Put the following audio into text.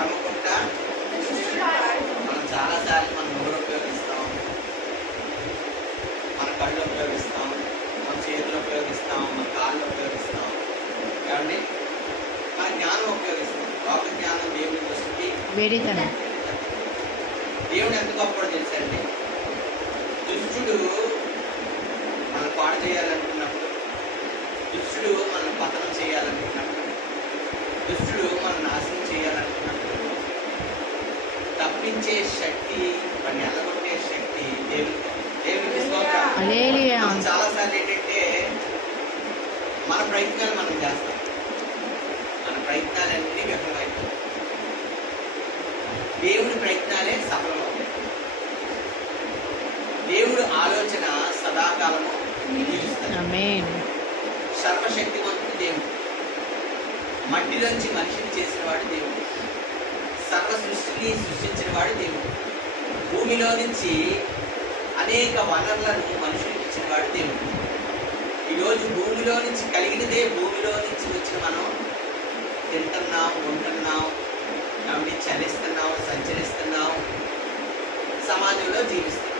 అవ్వకుండా మనం చాలాసార్లు మన నోరు ఉపయోగిస్తాం. మన కళ్ళు ఉపయోగిస్తాం. మన చేతులు ఉపయోగిస్తాం. మన కాళ్ళు ఉపయోగిస్తాం. కాబట్టి మన జ్ఞానం ఉపయోగిస్తాం. లోక జ్ఞానం దేవుని దృష్టికి దేవుడు ఎంత గొప్ప తెలుసండి దుష్టుడు మనం పాడు చేయాలి తప్పించే శక్తి మన ఎల్లగొట్టే శక్తి దేవుడు దేవునికి స్తోత్రం. మనం చాలాసార్లు ఏంటంటే మన ప్రయత్నాలు మనం చేస్తాం. మన ప్రయత్నాలన్నీ విఫలమైపోతాయి దేవుని ప్రయత్నాలే సఫలమవుతాయి. దేవుడు ఆలోచన సదాకాలము సర్వశక్తివంతుడు దేవుడు. మట్టిలోంచి మనిషిని చేసినవాడు దేవుడు. సర్వ సృష్టిని సృష్టించిన వాడు దేవుడు. భూమిలో నుంచి అనేక వనరులను మనుషులకు ఇచ్చినవాడు దేవుడు. ఈరోజు భూమిలో నుంచి కలిగినదే భూమిలో నుంచి వచ్చిన మనం తింటున్నాం ఉంటున్నాం కాబట్టి చలిస్తున్నాం సంచరిస్తున్నాం సమాజంలో జీవిస్తున్నాం.